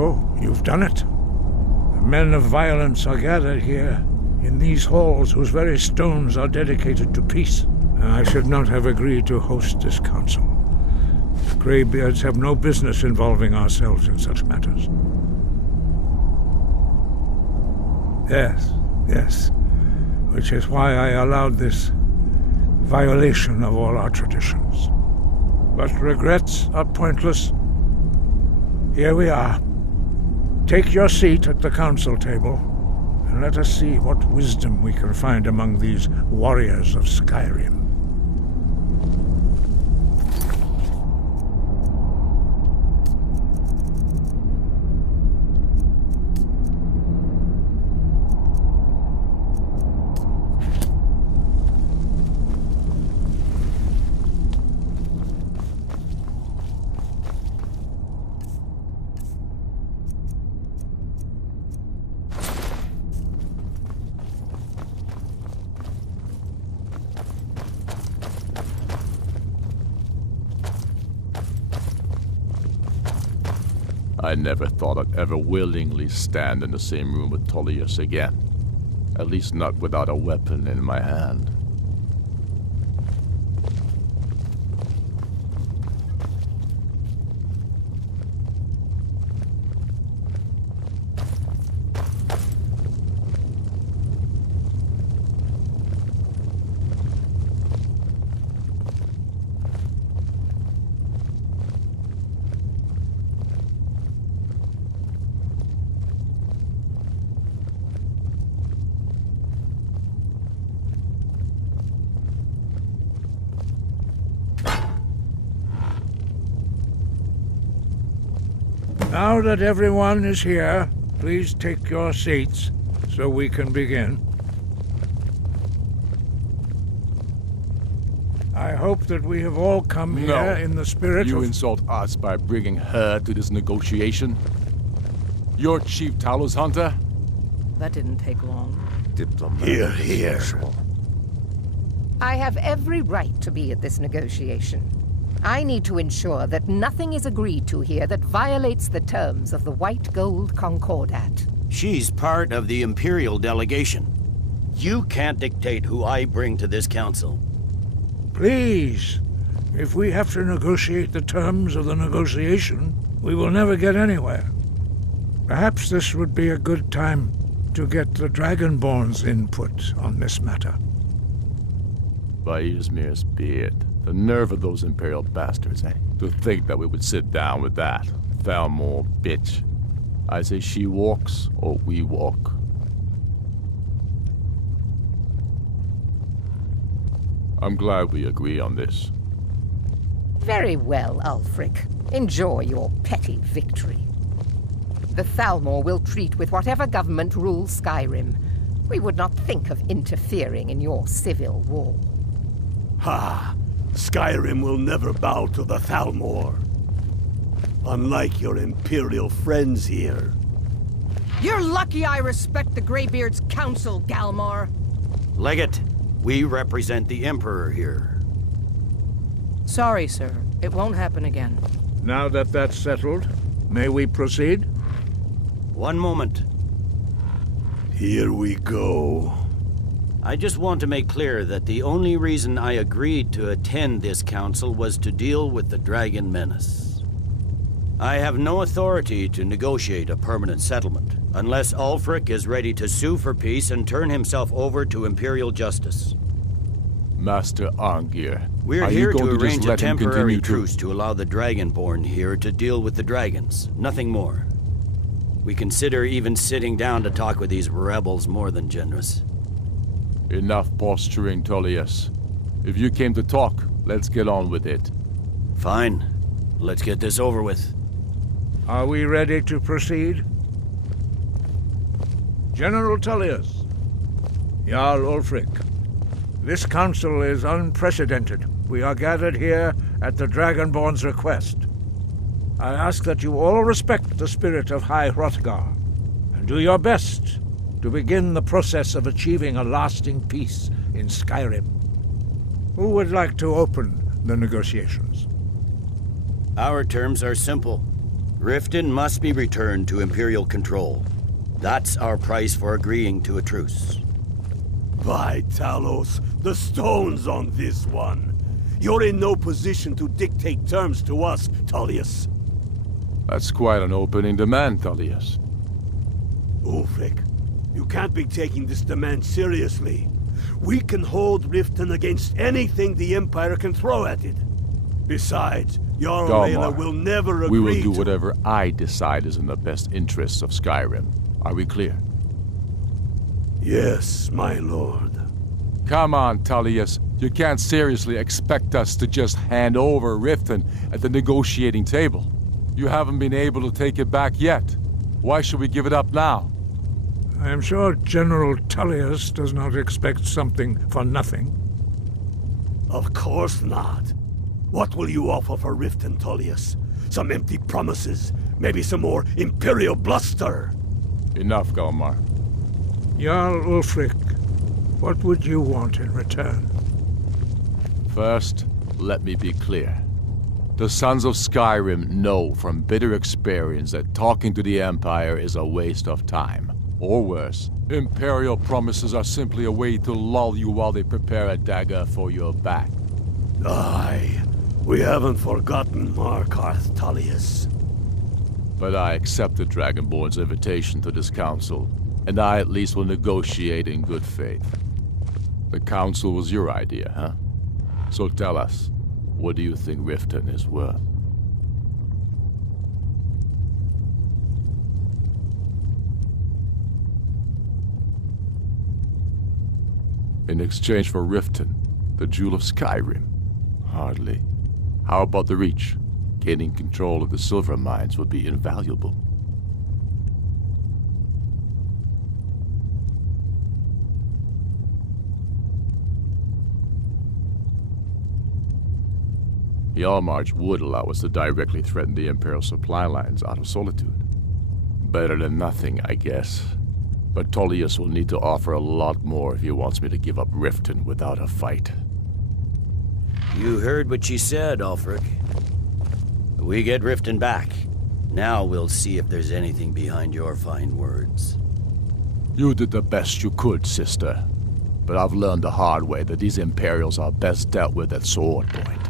So, you've done it. The men of violence are gathered here, in these halls whose very stones are dedicated to peace. I should not have agreed to host this council. The Greybeards have no business involving ourselves in such matters. Yes. Which is why I allowed this violation of all our traditions. But regrets are pointless. Here we are. Take your seat at the council table, and let us see what wisdom we can find among these warriors of Skyrim. I never thought I'd ever willingly stand in the same room with Tullius again. At least not without a weapon in my hand. Now that everyone is here, please take your seats so we can begin. I hope that we have all come here in the spirit of... You insult us by bringing her to this negotiation? You're Chief Talos Hunter? That didn't take long. Diplomat. Here. I have every right to be at this negotiation. I need to ensure that nothing is agreed to here that violates the terms of the White Gold Concordat. She's part of the Imperial delegation. You can't dictate who I bring to this council. Please, if we have to negotiate the terms of the negotiation, we will never get anywhere. Perhaps this would be a good time to get the Dragonborn's input on this matter. By Izmir's beard. The nerve of those Imperial bastards, eh? To think that we would sit down with that Thalmor bitch. I say she walks, or we walk. I'm glad we agree on this. Very well, Ulfric. Enjoy your petty victory. The Thalmor will treat with whatever government rules Skyrim. We would not think of interfering in your civil war. Ha! Skyrim will never bow to the Thalmor. Unlike your Imperial friends here. You're lucky I respect the Greybeard's counsel, Galmar. Legate, we represent the Emperor here. Sorry, sir. It won't happen again. Now that that's settled, may we proceed? One moment. Here we go. I just want to make clear that the only reason I agreed to attend this council was to deal with the Dragon Menace. I have no authority to negotiate a permanent settlement, unless Ulfric is ready to sue for peace and turn himself over to Imperial justice. Master Arngir, We're here to arrange a temporary truce to allow the Dragonborn here to deal with the dragons, nothing more. We consider even sitting down to talk with these rebels more than generous. Enough posturing, Tullius. If you came to talk, let's get on with it. Fine. Let's get this over with. Are we ready to proceed? General Tullius, Jarl Ulfric, this council is unprecedented. We are gathered here at the Dragonborn's request. I ask that you all respect the spirit of High Hrothgar, and do your best to begin the process of achieving a lasting peace in Skyrim. Who would like to open the negotiations? Our terms are simple. Riften must be returned to Imperial control. That's our price for agreeing to a truce. By Talos, the stone's on this one. You're in no position to dictate terms to us, Tullius. That's quite an opening demand, Tullius. Ulfric, you can't be taking this demand seriously. We can hold Riften against anything the Empire can throw at it. Besides, Jarl Layla will never agree we will do whatever I decide is in the best interests of Skyrim. Are we clear? Yes, my lord. Come on, Tullius. You can't seriously expect us to just hand over Riften at the negotiating table. You haven't been able to take it back yet. Why should we give it up now? I am sure General Tullius does not expect something for nothing. Of course not. What will you offer for Riften, Tullius? Some empty promises? Maybe some more Imperial bluster? Enough, Galmar. Jarl Ulfric, what would you want in return? First, let me be clear. The Sons of Skyrim know from bitter experience that talking to the Empire is a waste of time. Or worse, Imperial promises are simply a way to lull you while they prepare a dagger for your back. Aye, we haven't forgotten Markarth, Tullius. But I accept the Dragonborn's invitation to this council, and I at least will negotiate in good faith. The council was your idea, huh? So tell us, what do you think Riften is worth? In exchange for Riften, the Jewel of Skyrim? Hardly. How about the Reach? Gaining control of the silver mines would be invaluable. Hjalmarch would allow us to directly threaten the Imperial supply lines out of Solitude. Better than nothing, I guess. But Tullius will need to offer a lot more if he wants me to give up Riften without a fight. You heard what she said, Ulfric. We get Riften back. Now we'll see if there's anything behind your fine words. You did the best you could, sister. But I've learned the hard way that these Imperials are best dealt with at sword point.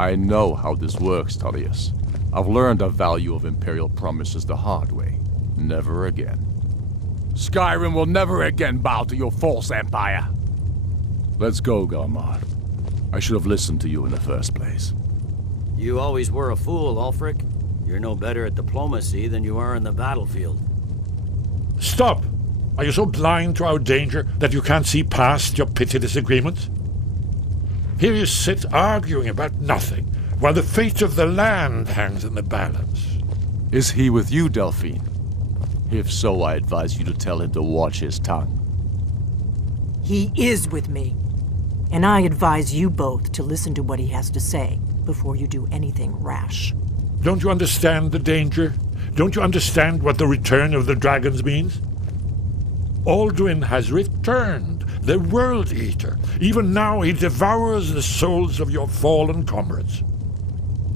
I know how this works, Tullius. I've learned the value of Imperial promises the hard way. Never again. Skyrim will never again bow to your false empire. Let's go, Galmar. I should have listened to you in the first place. You always were a fool, Ulfric. You're no better at diplomacy than you are in the battlefield. Stop! Are you so blind to our danger that you can't see past your petty disagreements? Here you sit arguing about nothing, while the fate of the land hangs in the balance. Is he with you, Delphine? If so, I advise you to tell him to watch his tongue. He is with me. And I advise you both to listen to what he has to say before you do anything rash. Don't you understand the danger? Don't you understand what the return of the dragons means? Alduin has returned, the World Eater. Even now he devours the souls of your fallen comrades.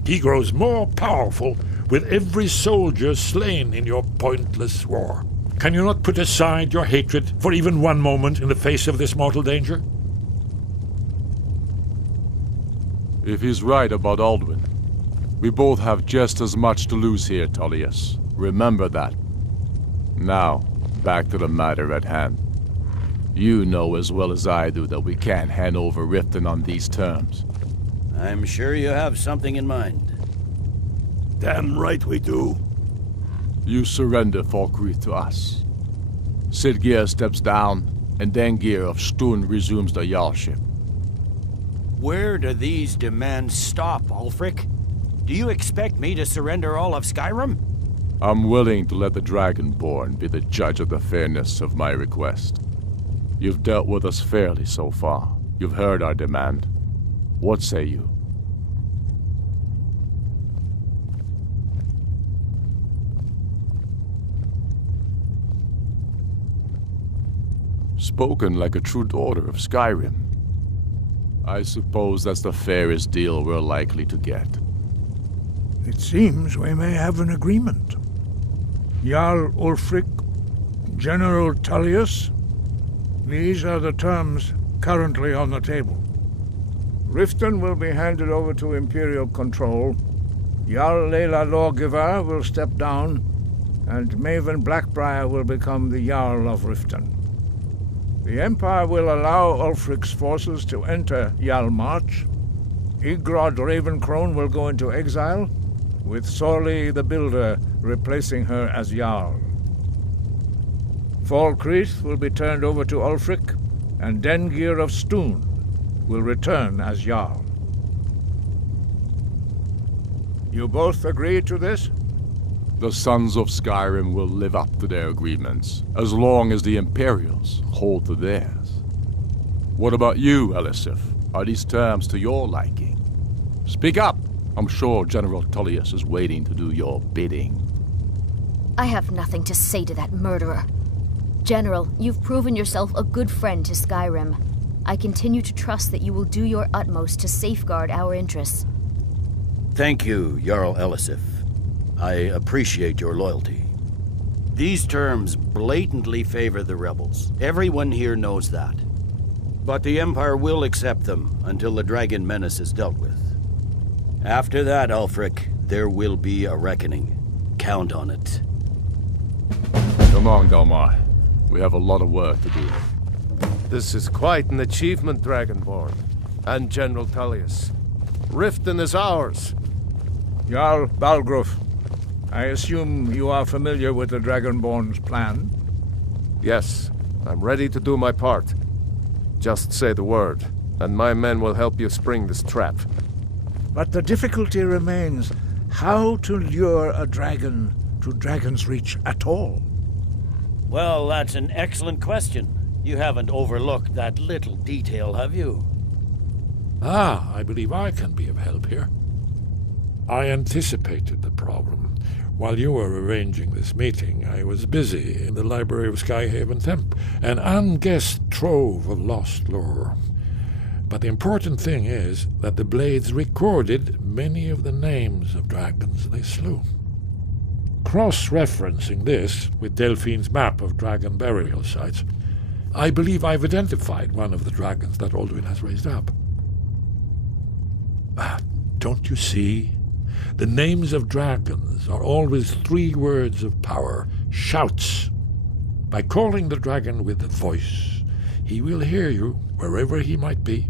He grows more powerful with every soldier slain in your pointless war. Can you not put aside your hatred for even one moment in the face of this mortal danger? If he's right about Alduin, we both have just as much to lose here, Tullius. Remember that. Now, back to the matter at hand. You know as well as I do that we can't hand over Riften on these terms. I'm sure you have something in mind. Damn right we do. You surrender Falkreath to us. Sidgeir steps down, and Dengir of Stun resumes the Jarlship. Where do these demands stop, Ulfric? Do you expect me to surrender all of Skyrim? I'm willing to let the Dragonborn be the judge of the fairness of my request. You've dealt with us fairly so far. You've heard our demand. What say you? Spoken like a true daughter of Skyrim. I suppose that's the fairest deal we're likely to get. It seems we may have an agreement. Jarl Ulfric, General Tullius, these are the terms currently on the table. Riften will be handed over to Imperial control. Jarl Layla Lawgiver will step down, and Maven Blackbriar will become the Jarl of Riften. The Empire will allow Ulfric's forces to enter Jarl March. Igrod Ravencrone will go into exile, with Sorli the Builder replacing her as Jarl. Falkreath will be turned over to Ulfric, and Dengir of Stoon will return as Jarl. You both agree to this? The Sons of Skyrim will live up to their agreements, as long as the Imperials hold to theirs. What about you, Elisif? Are these terms to your liking? Speak up! I'm sure General Tullius is waiting to do your bidding. I have nothing to say to that murderer. General, you've proven yourself a good friend to Skyrim. I continue to trust that you will do your utmost to safeguard our interests. Thank you, Jarl Elisif. I appreciate your loyalty. These terms blatantly favor the rebels. Everyone here knows that. But the Empire will accept them until the Dragon Menace is dealt with. After that, Ulfric, there will be a reckoning. Count on it. Come on, Dalmar. We have a lot of work to do. This is quite an achievement, Dragonborn. And General Tullius. Riften is ours. Jarl Balgruf, I assume you are familiar with the Dragonborn's plan? Yes, I'm ready to do my part. Just say the word, and my men will help you spring this trap. But the difficulty remains how to lure a dragon to Dragon's Reach at all. Well, that's an excellent question. You haven't overlooked that little detail, have you? I believe I can be of help here. I anticipated the problem. While you were arranging this meeting, I was busy in the library of Skyhaven Temp, an unguessed trove of lost lore. But the important thing is that the Blades recorded many of the names of dragons they slew. Cross-referencing this with Delphine's map of dragon burial sites, I believe I've identified one of the dragons that Alduin has raised up. Don't you see? The names of dragons are always 3 words of power, shouts. By calling the dragon with a voice, he will hear you wherever he might be.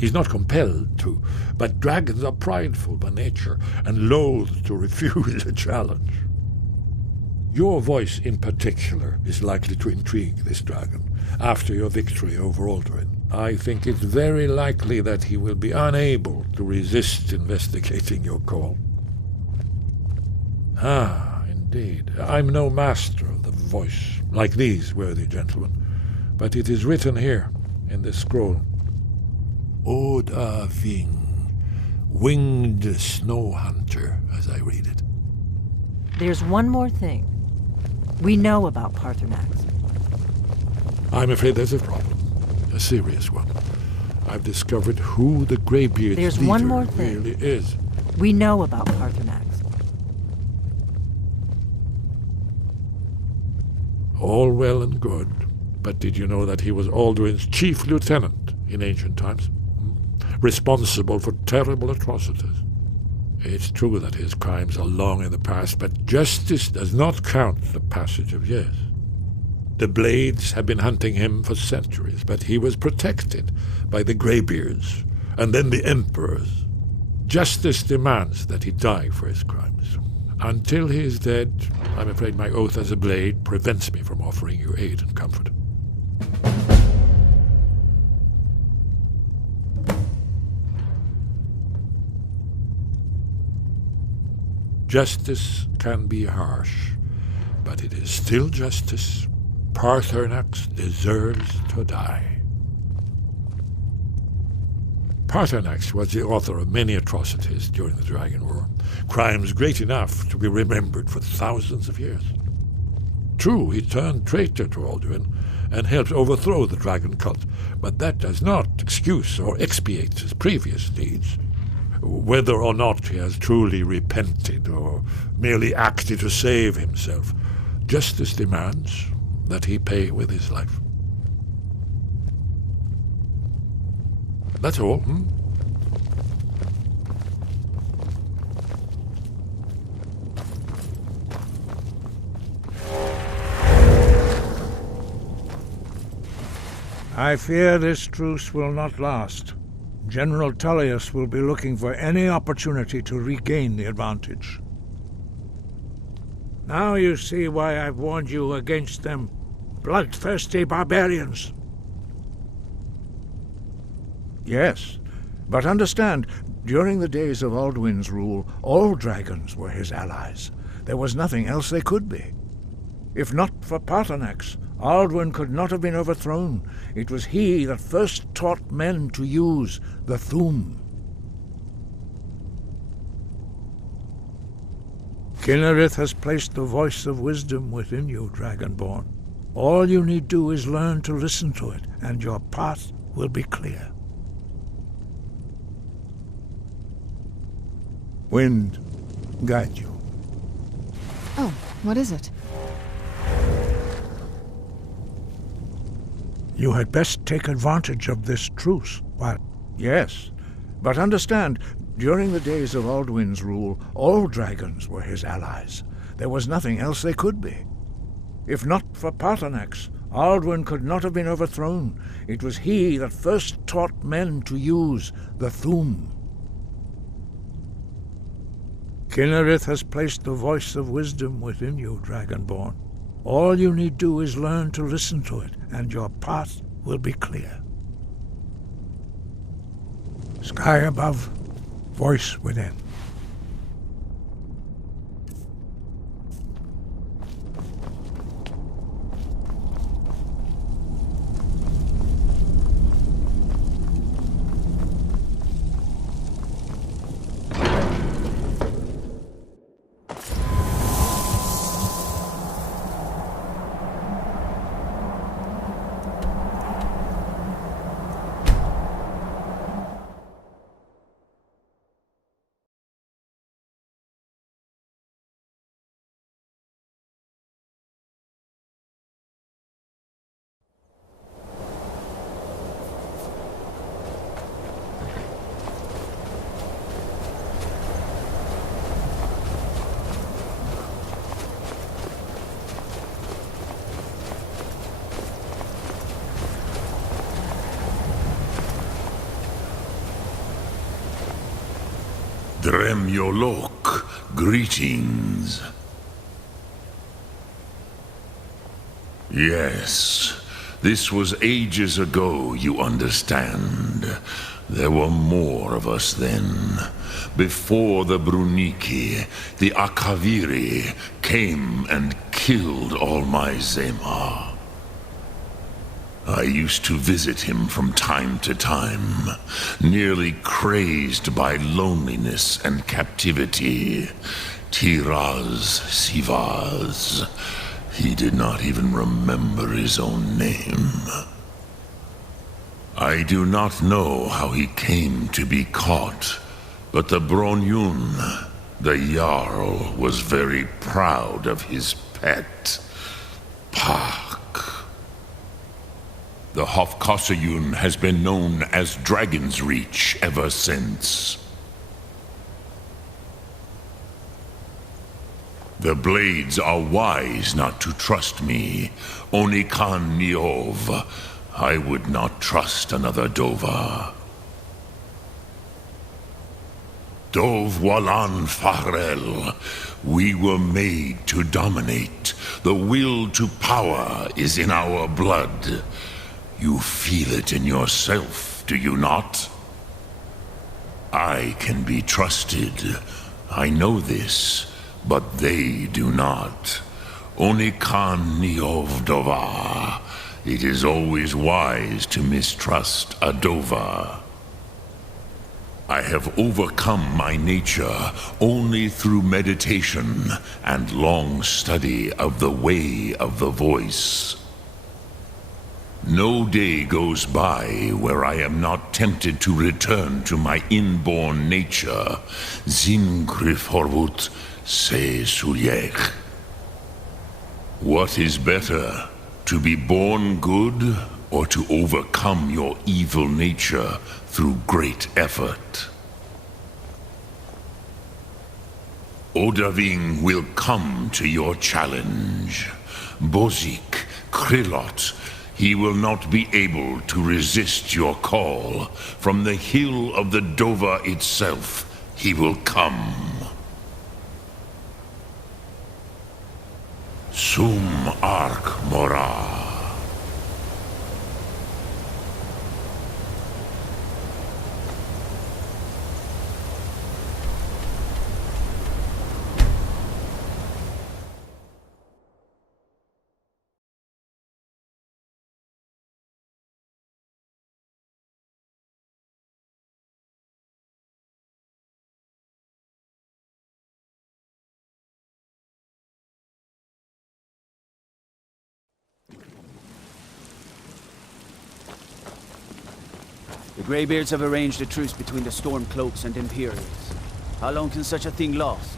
He's not compelled to, but dragons are prideful by nature and loath to refuse a challenge. Your voice in particular is likely to intrigue this dragon after your victory over Alduin. I think it's very likely that he will be unable to resist investigating your call. Indeed. I'm no master of the voice, like these worthy gentlemen, but it is written here in this scroll. Oda Ving, winged snow hunter, as I read it. There's one more thing. We know about Paarthurnax. I'm afraid there's a problem. A serious one. I've discovered who the Greybeard's There's leader one more thing. really is. We know about Paarthurnax. All well and good, but did you know that he was Alduin's chief lieutenant in ancient times? Responsible for terrible atrocities. It's true that his crimes are long in the past, but justice does not count the passage of years. The Blades have been hunting him for centuries, but he was protected by the Greybeards, and then the Emperors. Justice demands that he die for his crimes. Until he is dead, I'm afraid my oath as a Blade prevents me from offering you aid and comfort. Justice can be harsh, but it is still justice. Paarthurnax deserves to die. Paarthurnax was the author of many atrocities during the Dragon War, crimes great enough to be remembered for thousands of years. True, he turned traitor to Alduin and helped overthrow the dragon cult, but that does not excuse or expiate his previous deeds. whether or not he has truly repented or merely acted to save himself. Justice demands that he pay with his life. That's all, I fear this truce will not last. General Tullius will be looking for any opportunity to regain the advantage. Now you see why I've warned you against them bloodthirsty barbarians. Yes, but understand, during the days of Alduin's rule, all dragons were his allies. There was nothing else they could be. If not for Paarthurnax, Alduin could not have been overthrown. It was he that first taught men to use the Thu'um. Kynareth has placed the voice of wisdom within you, Dragonborn. All you need do is learn to listen to it, and your path will be clear. Wind, guide you. Oh, what is it? You had best take advantage of this truce. What? Yes, but understand, during the days of Alduin's rule, all dragons were his allies. There was nothing else they could be. If not for Paarthurnax, Alduin could not have been overthrown. It was he that first taught men to use the Thu'um. Kynareth has placed the voice of wisdom within you, Dragonborn. All you need do is learn to listen to it, and your path will be clear. Sky above, voice within. Dremyolok, greetings. Yes, this was ages ago, you understand. There were more of us then. Before the Bruniki, the Akaviri came and killed all my Zemar. I used to visit him from time to time, nearly crazed by loneliness and captivity. Tiraz Sivaz. He did not even remember his own name. I do not know how he came to be caught, but the Bronyun, the Jarl, was very proud of his pet, Pak. The Hofkossayun has been known as Dragon's Reach ever since. The Blades are wise not to trust me. Onikan Niov. I would not trust another Dova. Dov Walan Farel. We were made to dominate. The will to power is in our blood. You feel it in yourself, do you not? I can be trusted. I know this, but they do not. Onikan Niov Dova. It is always wise to mistrust a Dova. I have overcome my nature only through meditation and long study of the way of the voice. No day goes by where I am not tempted to return to my inborn nature. Zingriff Horvut se Suliech. What is better, to be born good, or to overcome your evil nature through great effort? Odaving will come to your challenge. Bozik, Krillot, he will not be able to resist your call. From the hill of the Dova itself, he will come. Sum Ark Mora. The Greybeards have arranged a truce between the Stormcloaks and Imperials. How long can such a thing last?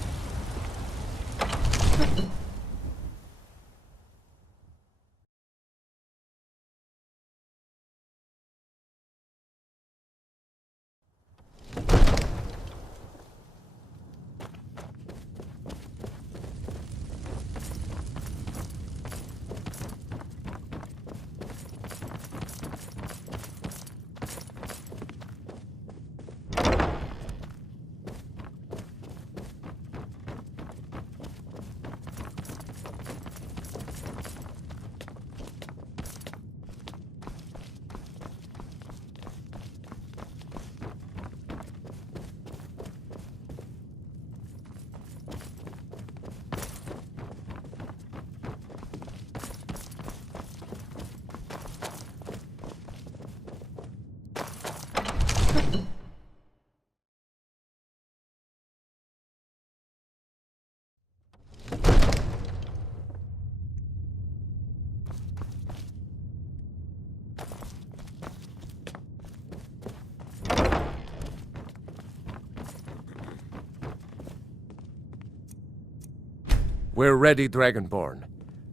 We're ready, Dragonborn.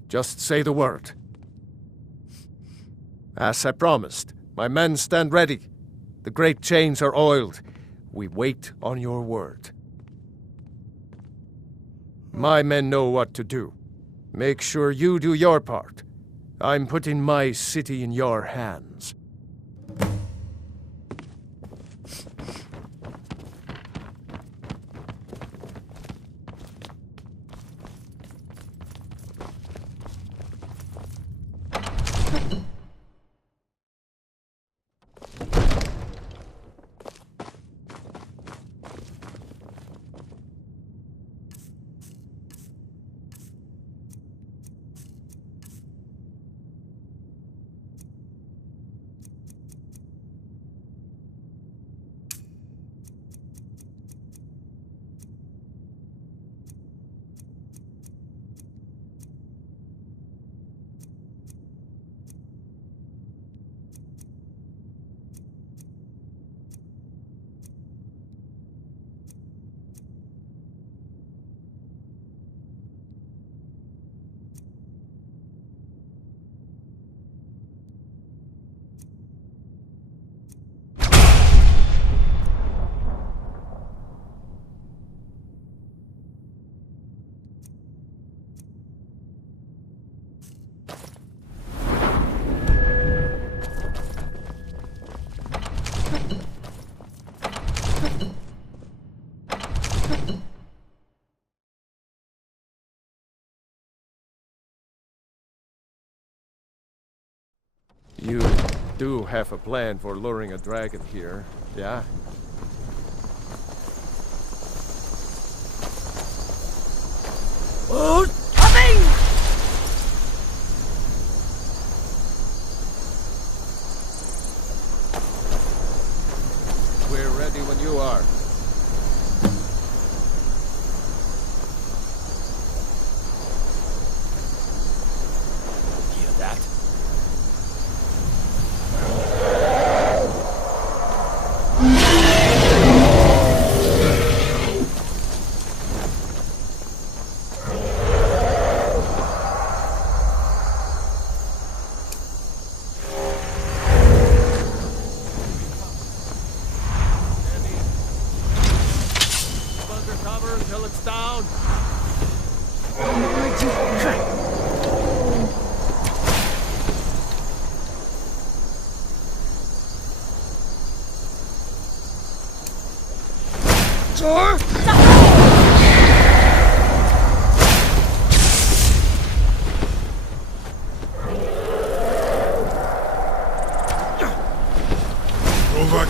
Just say the word. As I promised, my men stand ready. The great chains are oiled. We wait on your word. My men know what to do. Make sure you do your part. I'm putting my city in your hands. You do have a plan for luring a dragon here, yeah? Oh, coming! We're ready when you are. Hear that?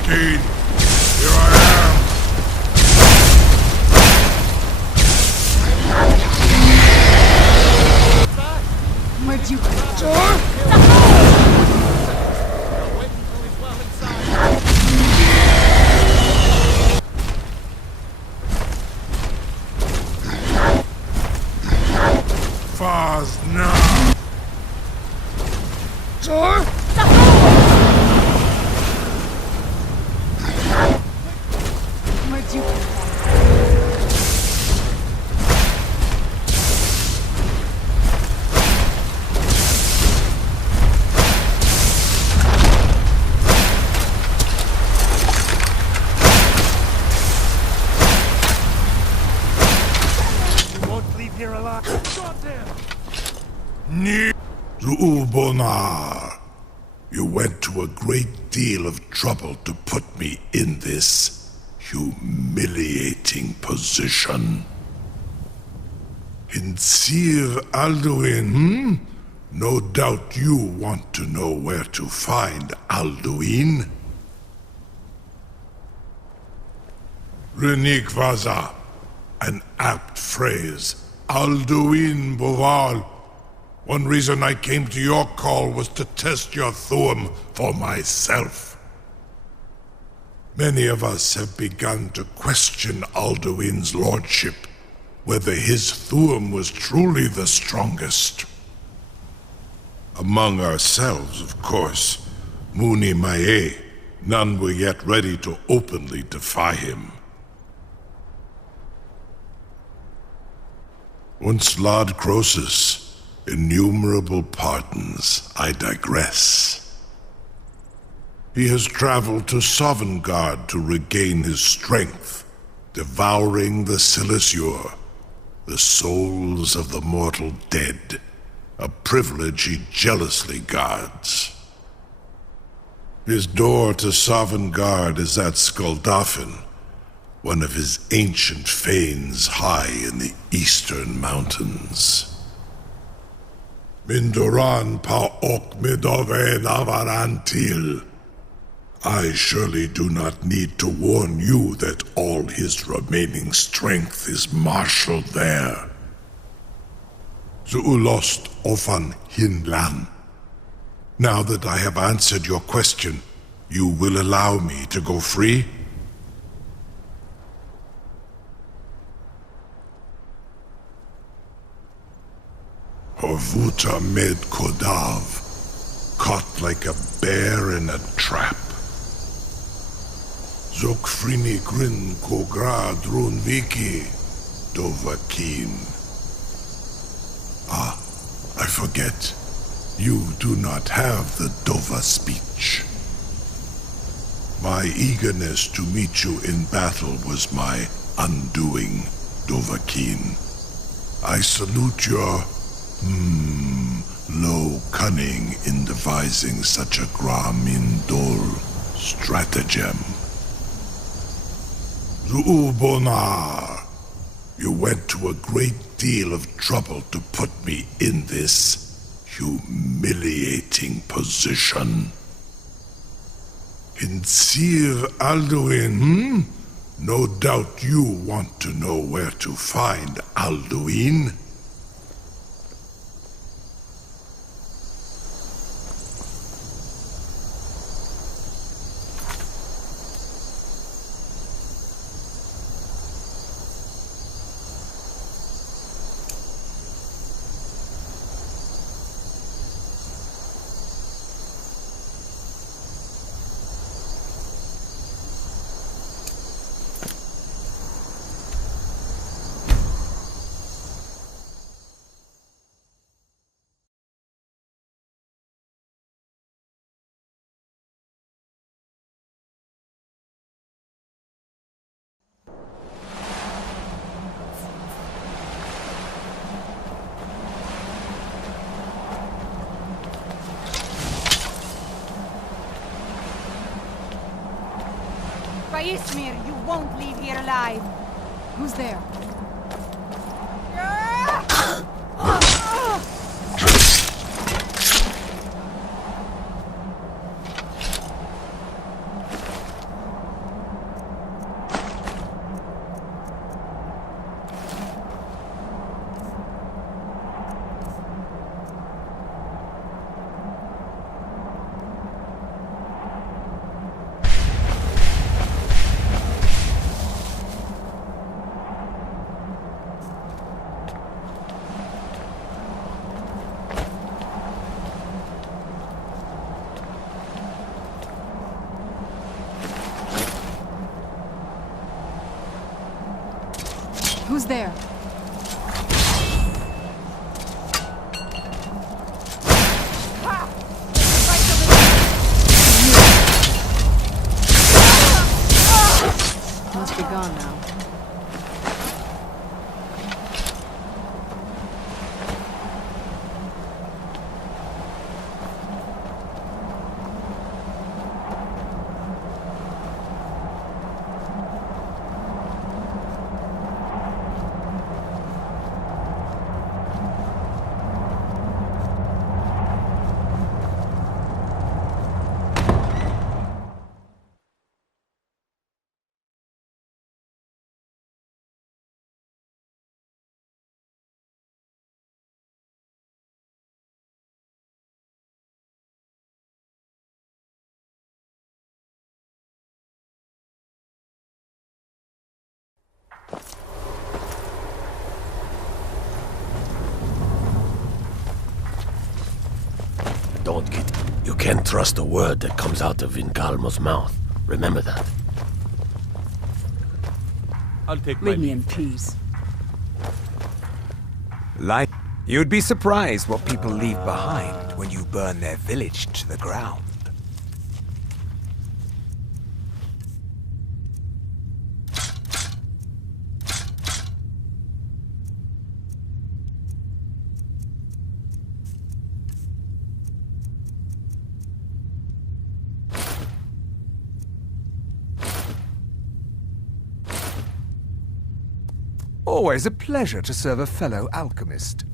Khajiit, here I am. Where'd you Fast now. Sir? Where'd you Zu'ubonar, you went to a great deal of trouble to put me in this humiliating position. Hinsir Alduin, No doubt you want to know where to find Alduin. Renik Vaza, an apt phrase. Alduin Boval. One reason I came to your call was to test your Thuum for myself. Many of us have begun to question Alduin's lordship, whether his Thuum was truly the strongest. Among ourselves, of course, Muni Mae, none were yet ready to openly defy him. Once Lord Croesus, innumerable pardons, I digress. He has traveled to Sovngarde to regain his strength, devouring the Silesur, the souls of the mortal dead, a privilege he jealously guards. His door to Sovngarde is at Skuldafn, one of his ancient fanes high in the eastern mountains. Mindoran Paok Midove Navarantil. I surely do not need to warn you that all his remaining strength is marshaled there. Zuulost Ofan Hinlan. Now that I have answered your question, you will allow me to go free? Horvuta Med Kodav, caught like a bear in a trap. Zokfrini Grin Kogra Drunviki, Dovakin. Ah, I forget. You do not have the Dova speech. My eagerness to meet you in battle was my undoing, Dovakin. I salute your low cunning in devising such a Gramindol stratagem. Zuubonar, you went to a great deal of trouble to put me in this humiliating position. Hinsir Alduin, No doubt you want to know where to find Alduin. Ismir, you won't leave here alive. Who's there? there. Must be gone now. Don't get... You can't trust a word that comes out of Vingalmo's mouth. Remember that. I'll take my Leave me in peace. You'd be surprised what people leave behind when you burn their village to the ground. Always a pleasure to serve a fellow alchemist.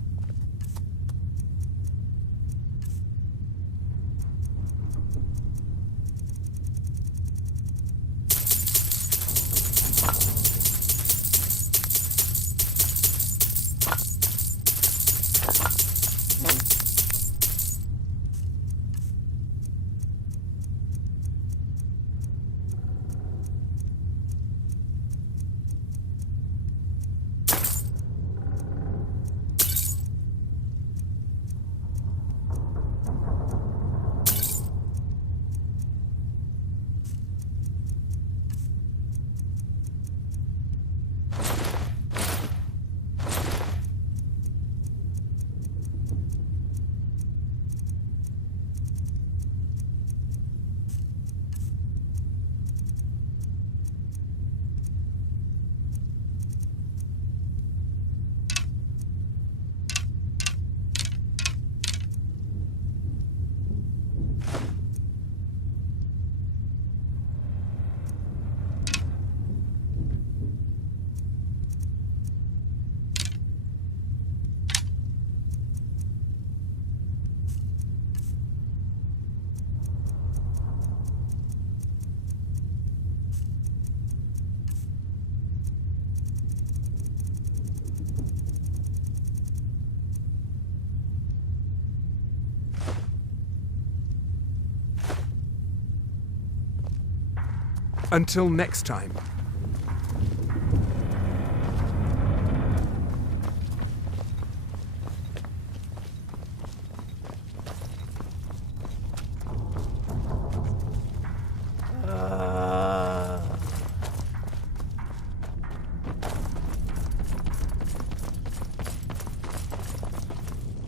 Until next time.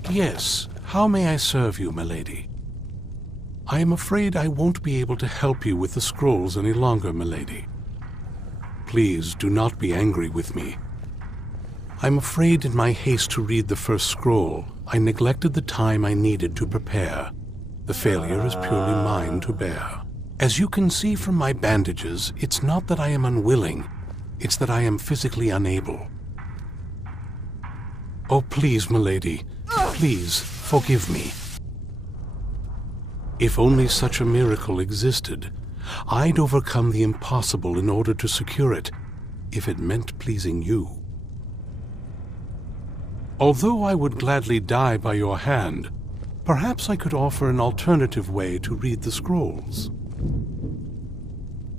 Yes, how may I serve you, milady? I am afraid I won't be able to help you with the scrolls any longer, milady. Please do not be angry with me. I'm afraid in my haste to read the first scroll, I neglected the time I needed to prepare. The failure is purely mine to bear. As you can see from my bandages, it's not that I am unwilling, it's that I am physically unable. Oh, please, milady, please forgive me. If only such a miracle existed, I'd overcome the impossible in order to secure it, if it meant pleasing you. Although I would gladly die by your hand, perhaps I could offer an alternative way to read the scrolls.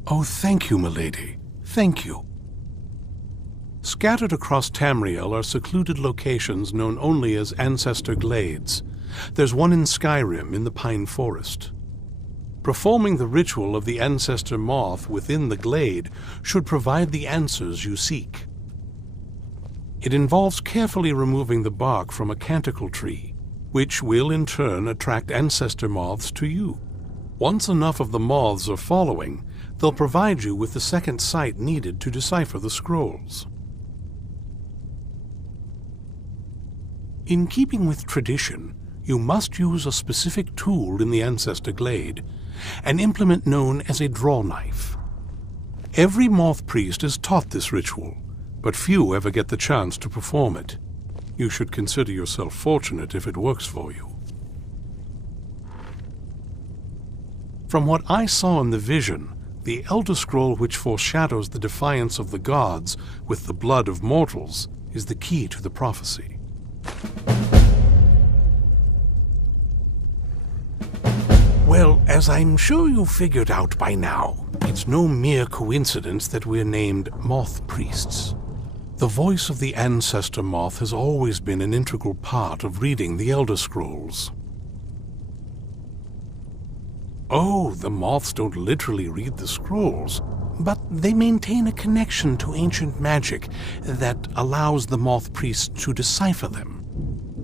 Oh, thank you, milady. Thank you. Scattered across Tamriel are secluded locations known only as Ancestor Glades. There's one in Skyrim in the Pine Forest. Performing the ritual of the Ancestor Moth within the glade should provide the answers you seek. It involves carefully removing the bark from a canticle tree, which will in turn attract ancestor moths to you. Once enough of the moths are following, they'll provide you with the second sight needed to decipher the scrolls. In keeping with tradition, you must use a specific tool in the Ancestor Glade, an implement known as a draw knife. Every moth priest is taught this ritual, but few ever get the chance to perform it. You should consider yourself fortunate if it works for you. From what I saw in the vision, the Elder Scroll which foreshadows the defiance of the gods with the blood of mortals is the key to the prophecy. Well, as I'm sure you figured out by now, it's no mere coincidence that we're named Moth Priests. The voice of the Ancestor Moth has always been an integral part of reading the Elder Scrolls. Oh, the moths don't literally read the scrolls, but they maintain a connection to ancient magic that allows the Moth Priests to decipher them.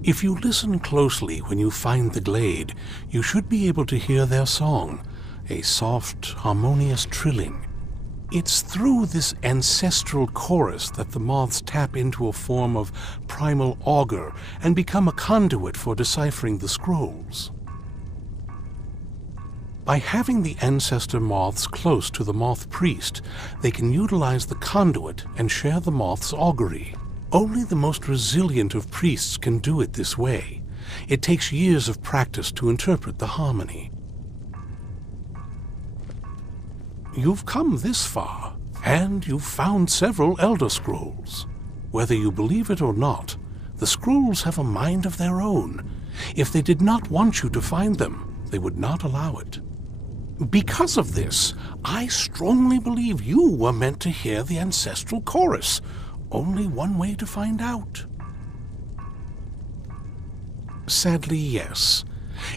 If you listen closely when you find the glade, you should be able to hear their song, a soft, harmonious trilling. It's through this ancestral chorus that the moths tap into a form of primal augur and become a conduit for deciphering the scrolls. By having the ancestor moths close to the moth priest, they can utilize the conduit and share the moth's augury. Only the most resilient of priests can do it this way. It takes years of practice to interpret the harmony. You've come this far, and you've found several Elder Scrolls. Whether you believe it or not, the scrolls have a mind of their own. If they did not want you to find them, they would not allow it. Because of this, I strongly believe you were meant to hear the ancestral chorus. Only one way to find out. Sadly, yes.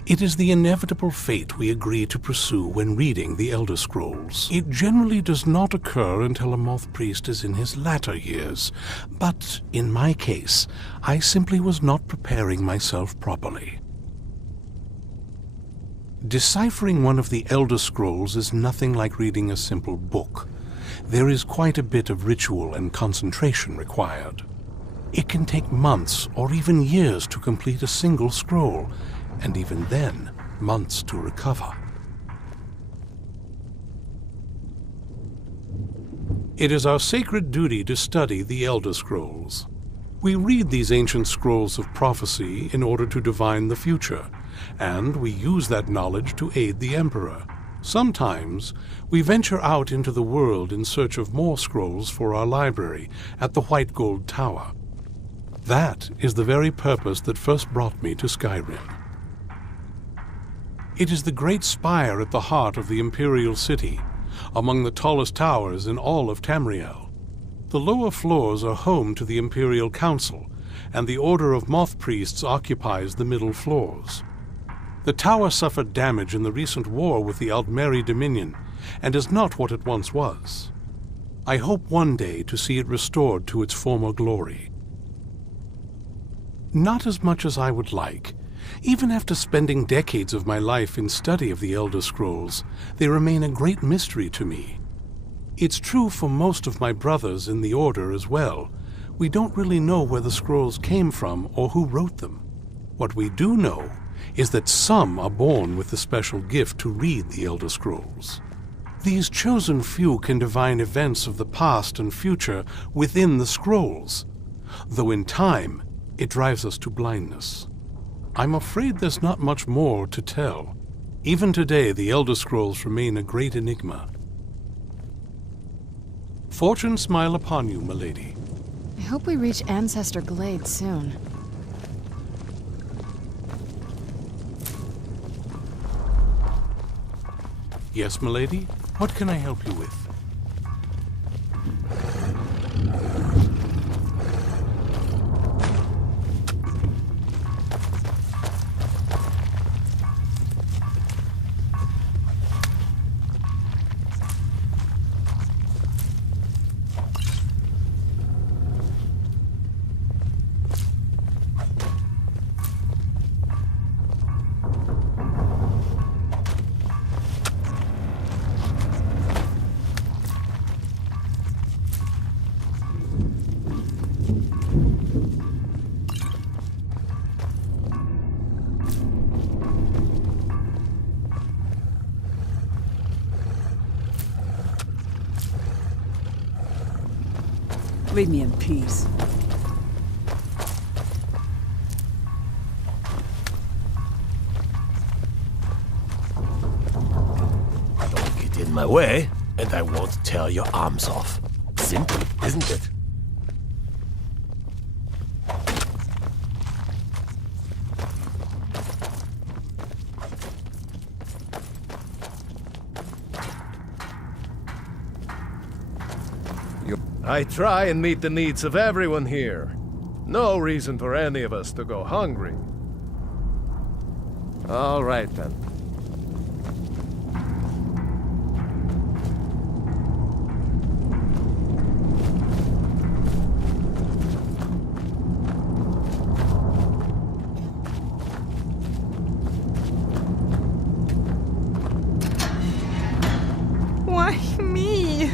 It is the inevitable fate we agree to pursue when reading the Elder Scrolls. It generally does not occur until a moth priest is in his latter years, but in my case, I simply was not preparing myself properly. Deciphering one of the Elder Scrolls is nothing like reading a simple book. There is quite a bit of ritual and concentration required. It can take months or even years to complete a single scroll, and even then, months to recover. It is our sacred duty to study the Elder Scrolls. We read these ancient scrolls of prophecy in order to divine the future, and we use that knowledge to aid the Emperor. Sometimes, we venture out into the world in search of more scrolls for our library at the White Gold Tower. That is the very purpose that first brought me to Skyrim. It is the great spire at the heart of the Imperial City, among the tallest towers in all of Tamriel. The lower floors are home to the Imperial Council, and the Order of Moth Priests occupies the middle floors. The tower suffered damage in the recent war with the Aldmeri Dominion, and is not what it once was. I hope one day to see it restored to its former glory. Not as much as I would like. Even after spending decades of my life in study of the Elder Scrolls, they remain a great mystery to me. It's true for most of my brothers in the Order as well. We don't really know where the scrolls came from or who wrote them. What we do know is that some are born with the special gift to read the Elder Scrolls. These chosen few can divine events of the past and future within the scrolls, though in time it drives us to blindness. I'm afraid there's not much more to tell. Even today, the Elder Scrolls remain a great enigma. Fortune smile upon you, milady. I hope we reach Ancestor Glade soon. Yes, milady? What can I help you with? Leave me in peace. Don't get in my way, and I won't tear your arms off. Simple, isn't it? I try and meet the needs of everyone here. No reason for any of us to go hungry. All right, then. Why me?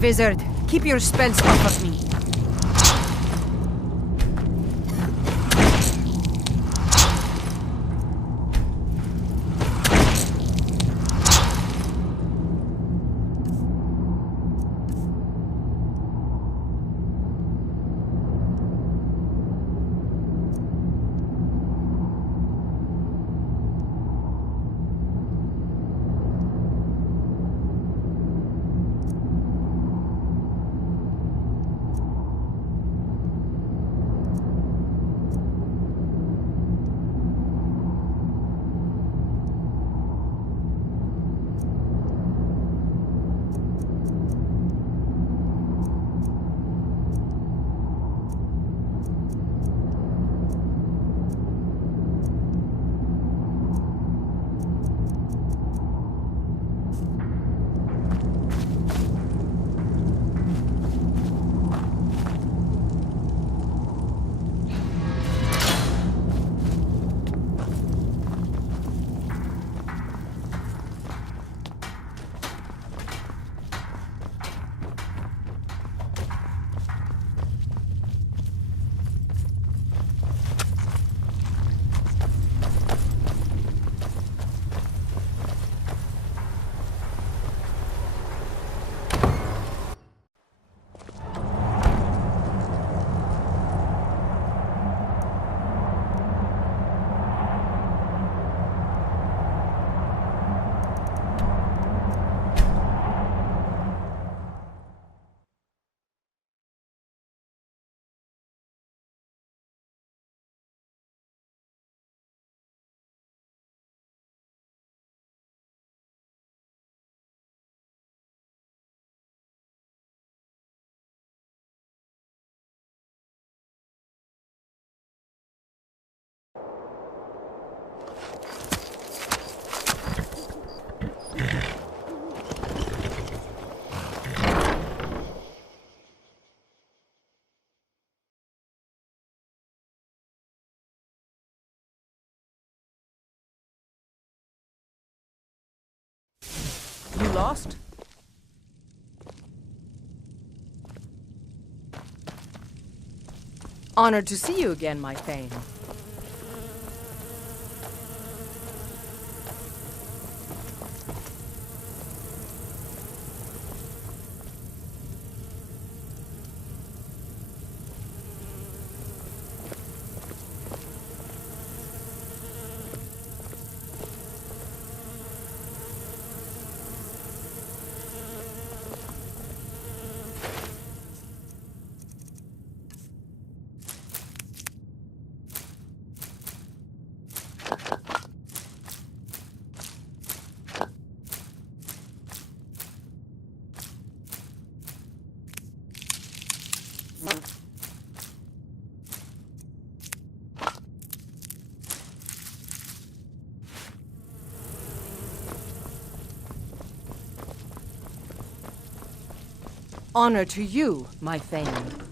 Wizard, keep your spells off of me. You lost? Honored to see you again, my Thane. Honor to you, my Thane.